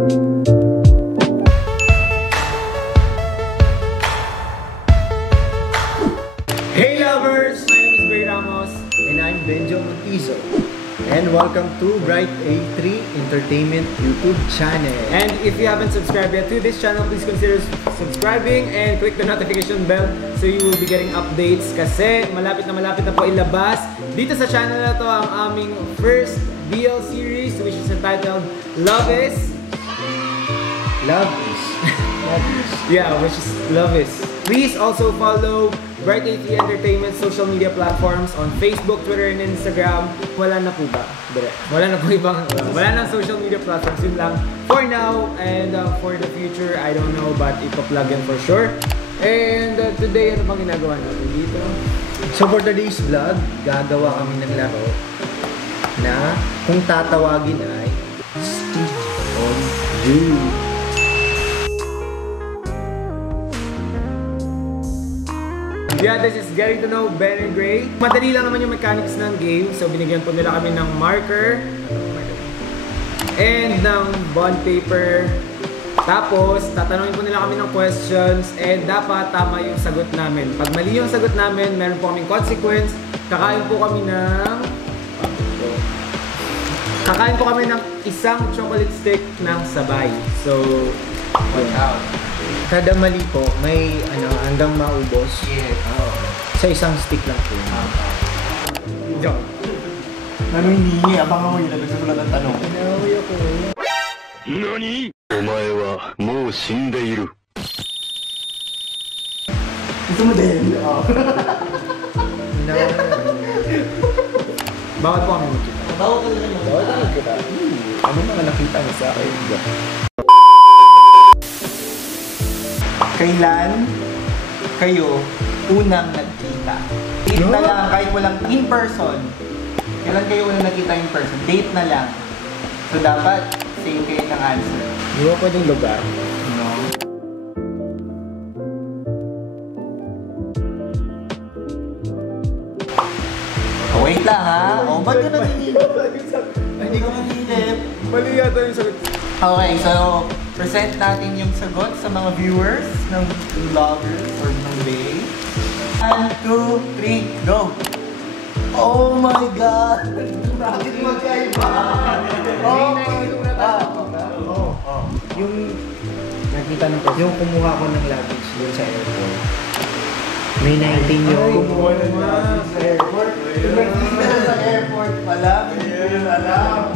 Hey lovers! My name is Bray Ramos and I'm Benjo Montizo. And welcome to Bright A3 Entertainment YouTube channel. And if you haven't subscribed yet to this channel, please consider subscribing and click the notification bell so you will be getting updates kasi malapit na po ilabas dito sa channel na to ang aming first BL series which is entitled Love Is. Yeah, which is Love Is. Please also follow Bright A3 Entertainment social media platforms on Facebook, Twitter, and Instagram. Wala na po ba? Wala na po ibang, wala na social media platforms. Yun lang for now and for the future, I don't know, but ipa-plug in for sure. And today, ano bang ginagawa natin dito? So for today's vlog, gagawa kami ng laro na kung tatawagin ay Stick on You. Yeah, this is getting to know Ben and Gray. Madali lang naman yung mechanics ng game. So binigyan po nila kami ng marker and ng bond paper. Tapos, tatanungin po nila kami ng questions and dapat tama yung sagot namin. Pag mali yung sagot namin, meron po kaming consequence. Kakain po kami ng isang chocolate stick ng sabay. So, watch out. Kada mali po, may hanggang maubos. Yes. Sa isang stick lang po. Joke. Hindi, abangan mo yun. Nagsusulat ang tanong. Inawi ako. NANI?! Omae wa mou shindeiru. Gusto mo din? Bawat po kami magkita. Bawat ka Kita. Ano mga nakita mo sa akin? Kailan kayo unang nagkita? Date na lang, kahit walang in person. Kailan kayo unang nagkita in person? Date na lang. So dapat same kayo ng answer. Di ba pwedeng lugar? No? Oh, wait lang ha. Oh, ba't ka naninilip? Hindi ko naninilip. Mali yata yung sagot. Okay, so present natin yung sagot sa mga viewers ng vloggers or ng Bay. 1, 2, 3, go! Oh my God! Bakit magkaiba? Yung nakita ng person, yung kumuha ko ng luggage dun sa airport. May 19 yung Kumuha na sa airport. Nagkita sa airport pala. Hindi ko yun alam.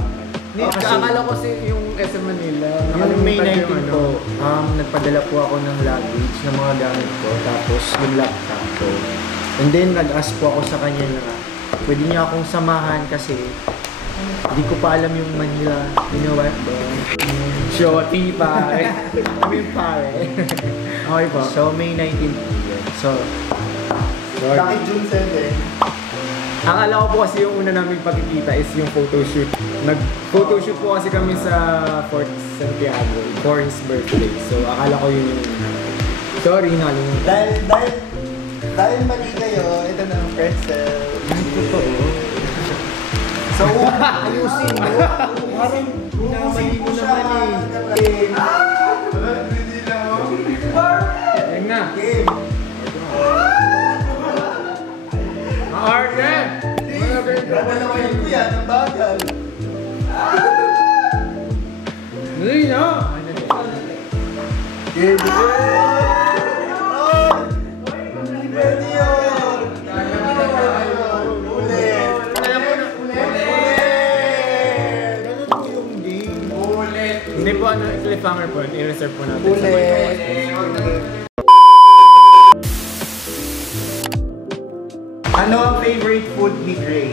Akala ko kasi yung SM Manila. Yung May 19 yung po, nagpadala po ako ng luggage ng mga gamit ko, tapos yung laptop ko. And then nag-ask po ako sa kanya na pwede niya akong samahan kasi hindi ko pa alam yung Manila. You know what, bro? Shorty pare. Kami pare. Okay po. So May 19 po yun. So, Bakit June 7? Akala ko po kasi yung una namin pagkikita is yung photoshoot. Nag-photoshoot po kasi kami sa Fort Santiago for his birthday. So akala ko yun yung... Sorry, nakalimutan. Dahil mali kayo, ito na ang pretzel. So, ayusin mo. Parang minamali mo naman eh. Hindi na mo. Yan nga. Game. Arden! Dalawa yun ko yan, ang bagal. Hindi na! Game. Pwede yun! Ulit! Ganun po yung game. Ulit! Hindi po cliffhanger po. I-reserve po natin. Ulit! Ano ang favorite food ni Gray?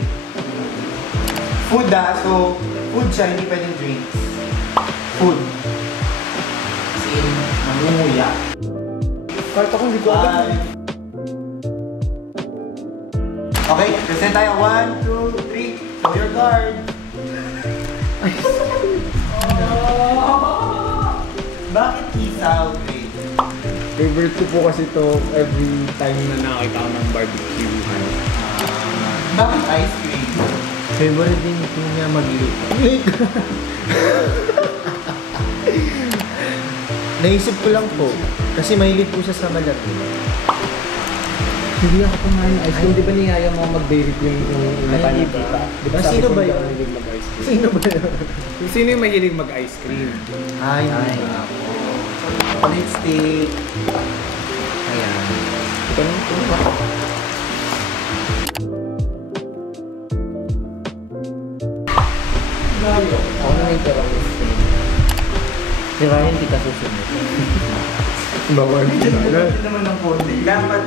Food so food siya, hindi pwedeng drinks. Food. Kasi mangunguya. Kahit ako hindi ko alam. Okay, present tayo. 1, 2, 3. Show your card. Bakit isaw, Gray? Favorite ko po kasi to every time na nakita ko ng barbecue. Bakit ice cream? Favorite din po niya mag-lick. Naisip ko lang po. Kasi mahilig po siya sa malat. Hindi ako kumain ng ice cream. Di ba niyaya mo mag-dairy queen yung Ay, natanong di ka? ba? Di ba Sino sabi ba ko yun? mahilig mag-ice cream? Sino ba yun? Sino yung mahilig mag-ice cream? Ay, Chocolate stick. Ayan. Ito na ito ba? Ako na yung terrorist. Si Ryan, di ka susunod. Bawal. Hindi naman ng konti. Dapat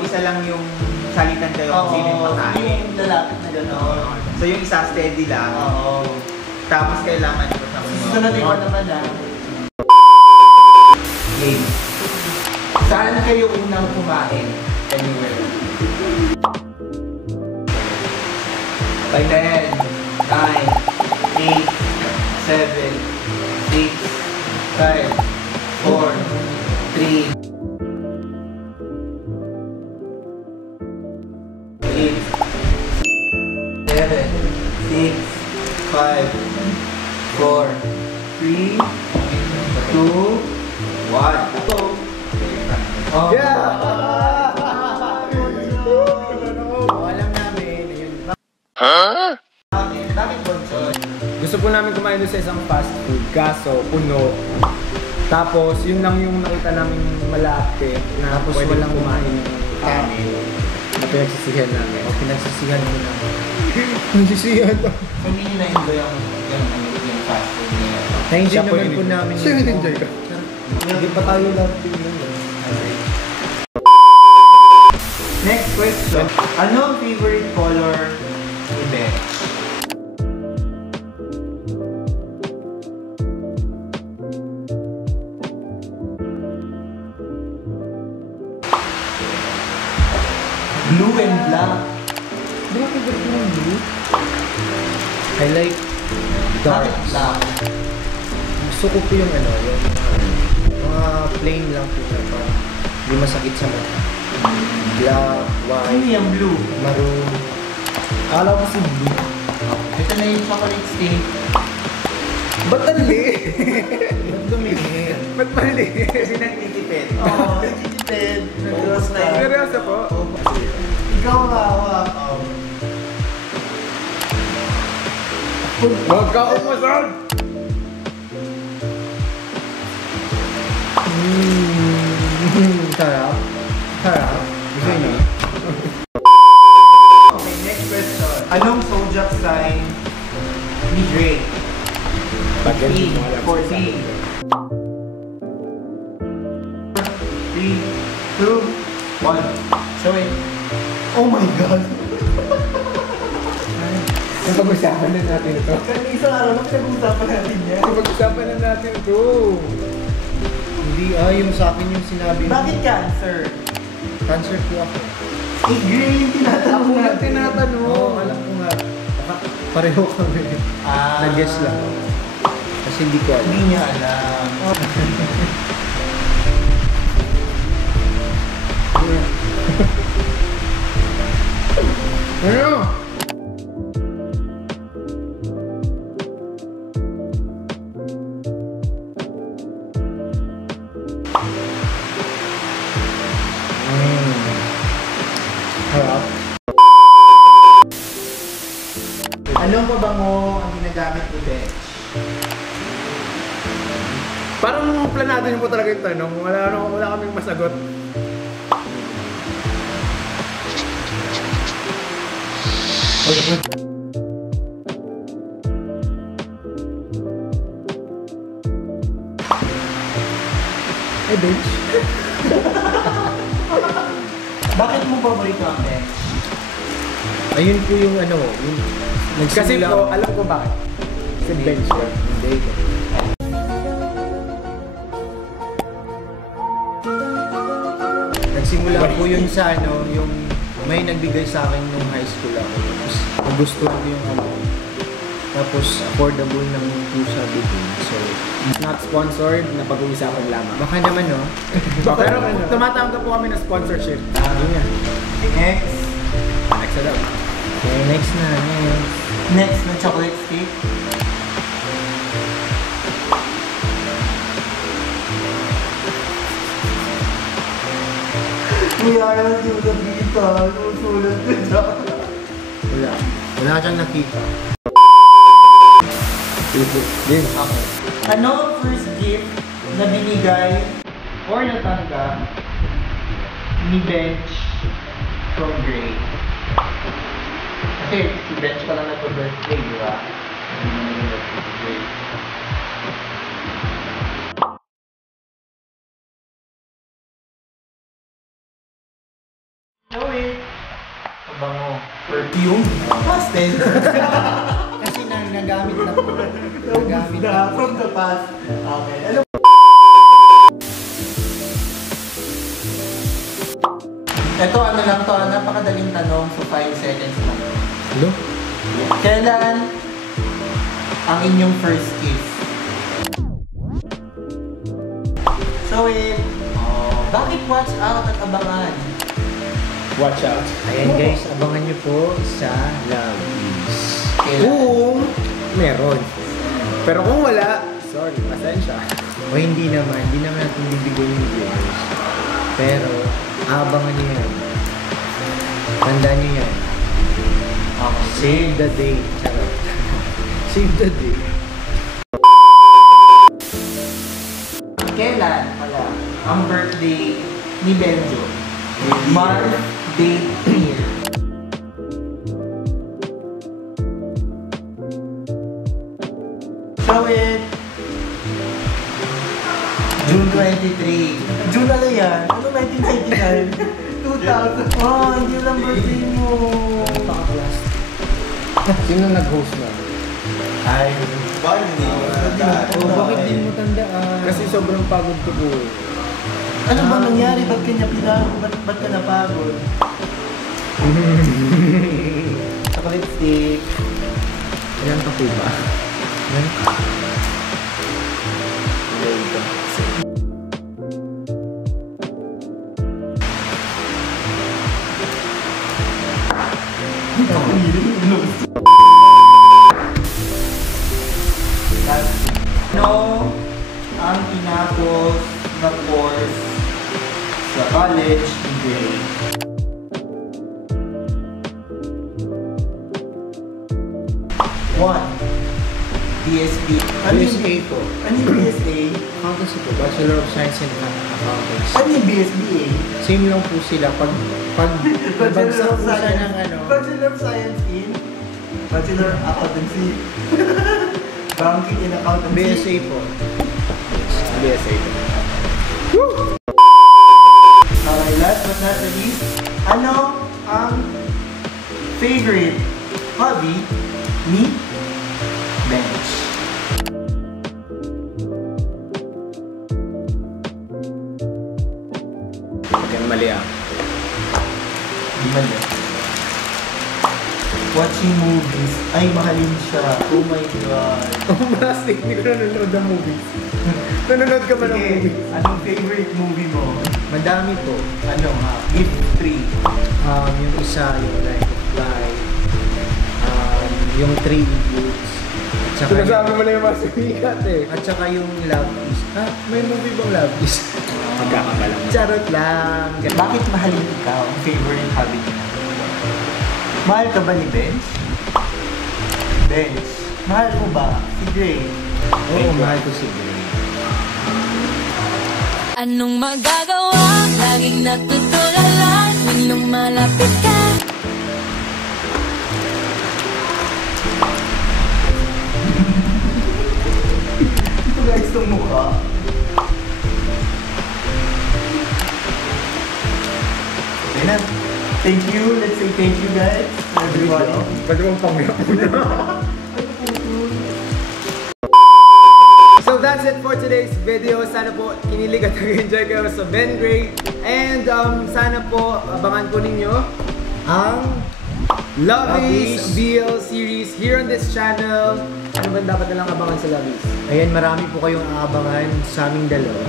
isa lang yung salitan kayo kung sino yung pakain. Yung lalapit na gano'n. So yung isa steady lang. Oo. Tapos kailangan mo sa Susunod ko naman game. Saan kayo unang kumain? Anywhere. 10, 9, 8, 7, 6, 5, 4, 3, 2, 1. Oh. Yeah! Alam namin, ayun. Bakit Bonson? Gusto po namin kumain doon sa isang fast food, kaso puno. Tapos yun lang yung nakita namin malapit na Tapos pwede walang kumain ng kanin na pinagsisihan namin. O, pinagsisihan mo na. Pinagsisihan to. So, hindi nyo na-enjoy yung fast food niya. Na-enjoy Siya po naman yung po namin. Siya yung enjoy ka. Hindi pa tayo lahat din. Next question. Ano ang favorite color ni Bench? Blue and black. I like dark. Bakit black? Gusto ko po yung ano, yung mga plain lang po na parang hindi masakit sa mata. Black, Ano white, yung blue? maroon. Akala ko kasi blue. Ito na yung chocolate stick. Ba't mali? Ba't lumingin? Ba't mali? Kasi nagtitipid. Oo, nagtitipid. Nag-roast na yun. Seryoso po? Ikaw ang hawak. Huwag ka umusad! Sarap. Sarap. Gusto niyo? Okay, next question. Anong zodiac sign ni Drake? Pag ganun mo alam. 14. 3, 2, 1. So, wait. Oh my God! Napag-usapan na natin ito. Kanina isang araw na pinag-uusapan natin yan. Napag-usapan na natin ito. Hindi, yung sa akin yung sinabi mo. Bakit cancer? Cancer po ako. Eh, green yung tinatanong Ako nga natin. tinatanong. Oo, alam ko nga. Pareho kami. Nag-guess lang. Kasi hindi ko alam. Hindi niya alam. Ano? Harap. Anong pabango ang ginagamit ni Bench? Parang planado niyo po talaga yung tanong. Wala kaming masagot. Bench. Bakit mo paborito ang bench? Ayun po yung ano, yung Kasi nagsimula- po, alam ko bakit. Si bench ko. Hindi. Nagsimula po yun sa ano, yung may nagbigay sa akin nung high school ako. Tapos nagustuhan ko yung ano. Tapos affordable naman po sa bigay. So, Not sponsored, na pag-uusapan lamang. baka naman no. Pero tumatanggap po kami ng sponsorship. Yun nga. Next. Next na daw. Okay, next na. Next. Next na chocolate stick. Yaya yung nakita. Susulat ko dyan. Wala. Wala siyang nakita. Din. Okay. Ano ang first gift na binigay or natanggap ni Bench from Gray? Kasi si Bench pa lang nagpa-birthday, di ba? Hindi naman yung birthday si Gray. No way! Kabango. Perfume? Pastel? Kasi nagamit na po. Nagamit na po. From the past. Okay. Ano? Ito ano lang to, napakadaling tanong, so 5 seconds lang. Hello? Kailan ang inyong first kiss? So bakit watch out at abangan? Watch out. Ayan guys, abangan nyo po sa Love Is. Kailan? Kung meron. Pero kung wala, sorry, pasensya. O hindi naman natin bibigyan yung viewers. Pero, abangan nyo yan. Tandaan nyo yan. Save the day. Charot. Save the day. Kailan pala ang birthday ni Benjo? Month, date, year. Show it! June 23. June ano yan? Ano 1999? 2000. Oh, hindi lang birthday mo. Paka-class. Sino nag-host na? Ay, bakit hindi mo Bakit di mo tandaan? Kasi sobrang pagod ko po. Ano ba nangyari? Ba't ka niya ba't ka napagod? Chocolate stick. Ilan ka po ba? Ilan? Ano ang tinapos na course sa college ni Gray? One, BSB. Ano yung BSA po. Ano yung BSA? Accountancy po. Bachelor of Science in Accountancy. Ano yung BSBA? Same lang po sila. Pag bagsak po siya ng ano. Bachelor of Science in Bachelor of Accountancy. Banking in Accountancy. BSA po. BSA. Okay, last but not the least, ano ang favorite hobby ni Bench? Huwag mali ah. Di ba niya? Watching movies. Ay, mahalin siya. Oh my God. Oh, plastic. Hindi ko nanonood ng movies. Nanonood ka ba ng Sige, movies? anong favorite movie mo? Madami po. Ano nga? If 3. Yung isa, yung Life of Pi. Yung 3 Idiots. At saka Sinasabi mo na yung mga sumikat eh. At saka yung Love Is. May movie bang Love Is? Magkakabalang. Charot lang. Bakit mahalin ikaw ang favorite hobby niya? Mahal ka ba ni Bench? Bench, mahal mo ba si Gray? Oo, mahal ko si Gray. Anong magagawa? Laging natutulala tuwing lumalapit ka. Ito guys, itong mukha. Okay na. Thank you. Let's say thank you guys. Everybody. Pwede mong pangyak mo na. So that's it for today's video. Sana po kinilig at nag-enjoy kayo sa Ben Gray. And sana po abangan po ninyo ang Love Is BL series here on this channel. Ano ba dapat nilang abangan sa Love Is? Ayan, marami po kayong aabangan sa aming dalawa.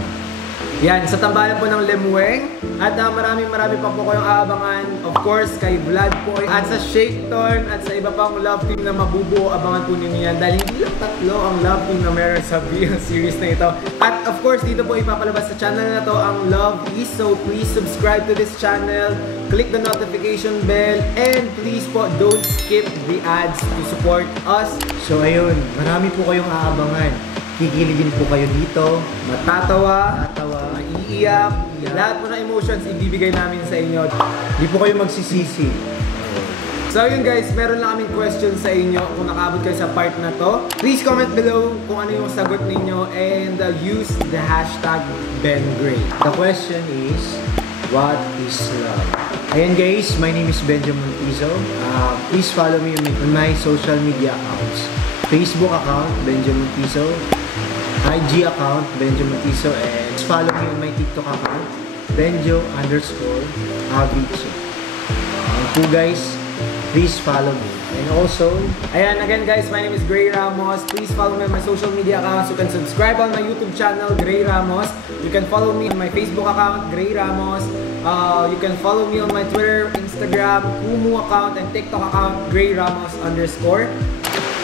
Yan, sa tambayan po ng Lemueng. At maraming pa po kayong aabangan. Of course, kay Vlad po. At sa Shaketon at sa iba pang love team na mabubuo, abangan po ninyo yan. Dahil hindi lang tatlo ang love team na meron sa video series na ito. At of course, dito po ipapalabas sa channel na to ang Love Is. So please subscribe to this channel. Click the notification bell. And please po, don't skip the ads to support us. So ayun, marami po kayong aabangan. Kikiligin po kayo dito. Matatawa, maiiyak, lahat po ng emotions ibibigay namin sa inyo. Hindi po kayo magsisisi. So yun guys, meron lang kaming question sa inyo kung nakaabot kayo sa part na to. Please comment below kung ano yung sagot ninyo and use the hashtag BenGray. The question is, what is love? Ayan guys, my name is Benjo Montizo. Please follow me on my social media accounts. Facebook account, Benjo Montizo. IG account, Benjo Montizo. And follow me on my TikTok account, Benjo_Avicii. And po guys, please follow me. And also, ayan, again guys, my name is Gray Ramos. Please follow me on my social media accounts. You can subscribe on my YouTube channel, Gray Ramos. You can follow me on my Facebook account, Gray Ramos. You can follow me on my Twitter, Instagram, Kumu account, and TikTok account, Gray Ramos_.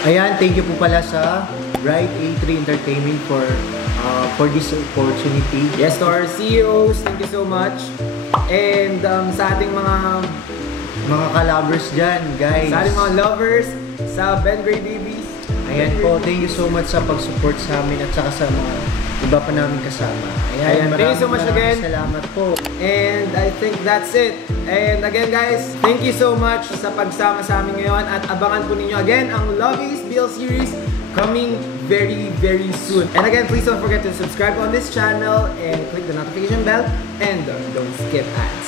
ayan, thank you po pala sa Bright A3 Entertainment for this opportunity. Yes, to our CEOs, thank you so much. And sa ating mga Collabers dyan, guys. sa ating mga lovers, sa BenGray Babies. Ayan po, thank you so much sa pag-support sa amin at saka sa mga iba pa namin kasama. Ayan, thank you so much again. Salamat po. And I think that's it. And again guys, thank you so much sa pagsama sa amin ngayon at abangan po ninyo again ang Love Is BL series coming very soon. And again, please don't forget to subscribe on this channel and click the notification bell and don't skip ads.